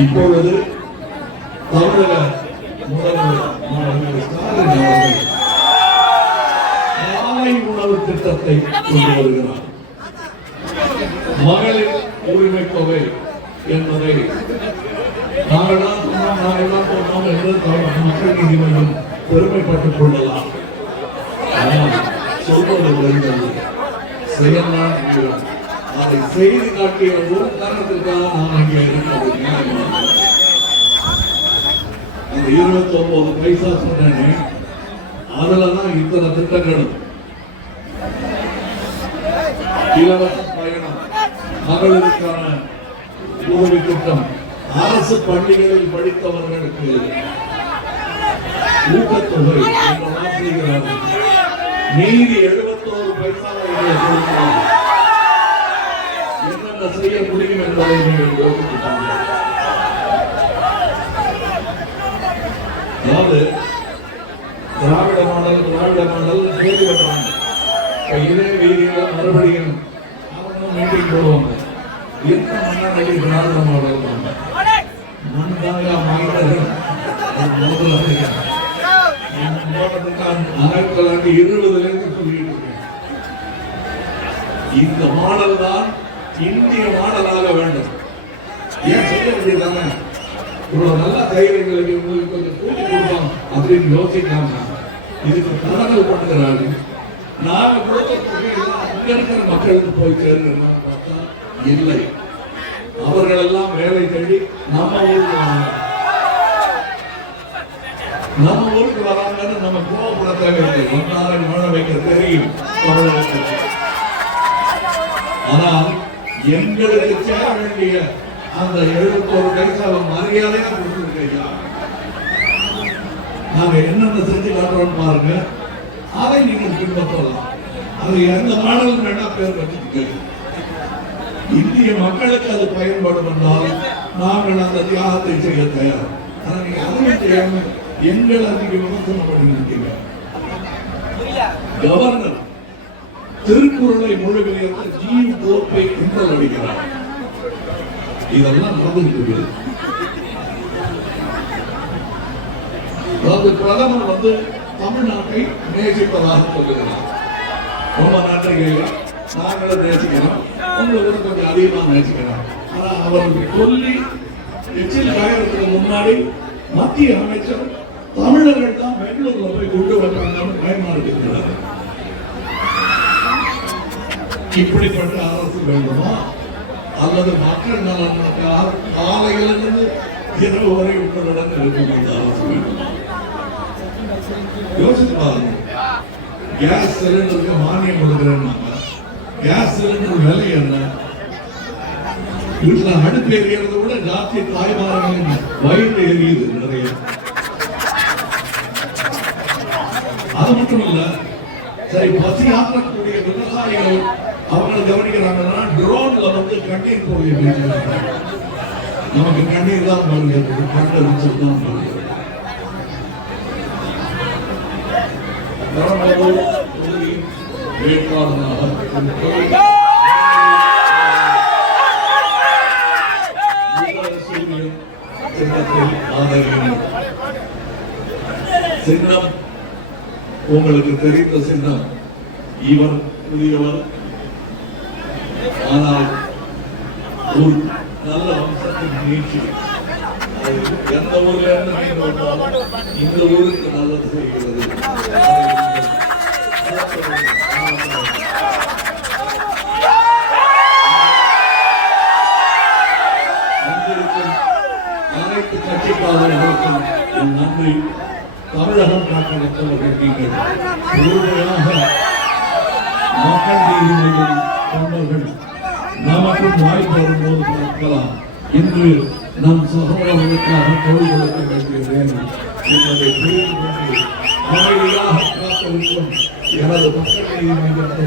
இப்பொழுது தமிழக முதல்வர் மாண்புமிகு ஸ்டாலின் அவர்கள் காலை உணவு திட்டத்தை கொண்டு வருகிறார். மகளிர் உரிமை தொகை என்பதை நாங்கள் தான் சொன்னோம் நாங்கள் தான் சொன்னோம் என்று மக்கள் நீதி மையம் பெருமைப்பட்டுக் கொள்ளலாம். ஆனால் சொல்வது வருகிறது செயல்தான் இருக்கிறோம். அதை செய்து காட்டிய ஒரு காரணத்திற்காக நான் அங்கே இருக்கிறேன் அந்த இருபத்தி ஒன்பது பைசா சொன்னேனே அதுலதான் இத்தனை திட்டங்களும். இலவச பயணம் மகளிருக்கான உதவி திட்டம் அரசு பள்ளிகளில் படித்தவர்களுக்கு ஊக்கத்தொகை என்றெல்லாம் செய்கிறார்கள் மீதி எழுபத்தோரு பைசாவை இங்கே அதை செய்ய முடியும் என்பதை நீங்கள் யோசித்து அதாவது திராவிட மாடல் திராவிட மாடல் கேள்வி பண்றாங்க இப்ப இதே வீதியில் மறுபடியும் மீட்டிங் போடுவாங்க. என்ன மன்னநடி திராவிட மாடல் மண்தாயா மைந்தர்கள் ஆயிரத்தி தொள்ளாயிரத்தி இருபதுல இருந்து சொல்லிட்டு இருக்கேன். இந்த மாடல் தான் இந்திய மாடலாக வேண்டும். ஏன் செய்ய வேண்டியதானே இவ்வளவு நல்ல தைரியங்களுக்கு உங்களுக்கு கொஞ்சம் கூட்டி கொடுப்போம் அப்படின்னு யோசிக்காம இதுக்கு தடங்கள் பண்ணுகிறார்கள். நாங்க கொடுத்த அங்க இருக்கிற மக்களுக்கு போய் சேருகிறோம் பார்த்தா இல்லை. அவர்கள் எல்லாம் வேலை தேடி நம்ம ஊருக்கு வராங்க. நம்ம ஊருக்கு வராங்கன்னு நம்ம கோவப்பட தேவையில்லை. ஒன்றாக மழை வைக்க தெரியும். தமிழகத்துக்கு ஆனால் எங்களுக்கு சேர வேண்டிய அந்த எழுபத்தோரு பைசாவை மரியாதையா கொடுத்துருக்கீங்க நாங்க என்னென்ன செஞ்சு காட்டுறோம் பாருங்க. அதை நீங்கள் பின்பற்றலாம். அது எந்த மாடல் வேணா பேர் வச்சுக்கோங்க இந்திய மக்களுக்கு அது பயன்படும் என்றால் நாங்கள் அந்த தியாகத்தை செய்ய தயார். ஆனா நீங்க அதையும் செய்யாம எங்களை நீங்க விமர்சனம் கவர்னர் திருக்குறளை மொழிபெயர்த்து ஜீ கோப்பை என்றல் அடிக்கிறார் இதெல்லாம் நடந்துகிட்டு அதாவது பிரதமர் வந்து தமிழ்நாட்டை நேசிப்பதாக சொல்லுகிறார் ரொம்ப நன்றிங்க நாங்களும் நேசிக்கிறோம். உங்களுக்கு கொஞ்சம் அதிகமாக நேசிக்கிறோம். ஆனா அவருக்கு சொல்லி எச்சில் காயறதுக்கு முன்னாடி மத்திய அமைச்சர் தமிழர்கள் தான் பெங்களூர்ல போய் கொண்டு வந்தாங்கன்னு பயமா இருக்கிறார் இப்படிப்பட்ட அரசு வேண்டுமா? அல்லது மக்கள் நலனுக்காக காலையிலிருந்து இரவு வரை உங்களிடம் இருக்கும் அந்த அரசு வேண்டுமா? யோசித்து பாருங்க. கேஸ் சிலிண்டருக்கு மானியம் கொடுக்குறேன்னாங்க. கேஸ் சிலிண்டர் விலை என்ன? வீட்டில் அடுப்பு எரியறதை விட ஜாஸ்தி தாய்மார்களின் வயிறு எரியுது நிறைய. அது மட்டும் இல்ல சரி பசி ஆற்றக்கூடிய விவசாயிகள் அவங்கள கவனிக்கிறாங்கன்னா ட்ரோன்ல வந்து கண்ணீர் போய் நமக்கு கண்ணீர் தான் வருகிறது கண்ணீர் வச்சது தான் வருகிறது வேட்பாளராக சின்னம். உங்களுக்கு தெரிந்த சின்னம். இவர் புதியவர். ஆனால் ஒரு நல்ல வம்சத்தின் நீட்சி எந்த ஊர்ல இருந்து நீங்க வந்தாலும் இந்த ஊருக்கு நல்லது செய்கிறது. அனைத்து கட்சிக்காரர்களுக்கும் என் நன்றி. தமிழகம் காட்ட காட்டளித்தவர்கள் நீங்கள்? முழுமையாக மக்கள் நீதி மையம் தொண்டர்கள் நமக்கும் வாய்ப்பு வரும்போது பார்க்கலாம் இன்று நம் சகோதரர்களுக்காக தோல் கொடுக்க வேண்டிய வேலை என்பதை புரிந்து கொண்டு அமைதியாக காத்திருக்கும் எனது மக்கள் நீதி மையம்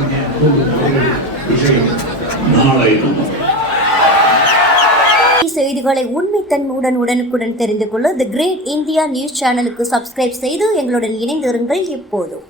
நான் சொல்லும் விஷயம் நாளை நம்ம செய்திகளை உண்மைத்தன்மையுடன் உடனுக்குடன் தெரிந்து கொள்ள தி கிரேட் இந்தியா நியூஸ் சேனலுக்கு சப்ஸ்கிரைப் செய்து எங்களுடன் இணைந்திருங்கள் எப்போதும்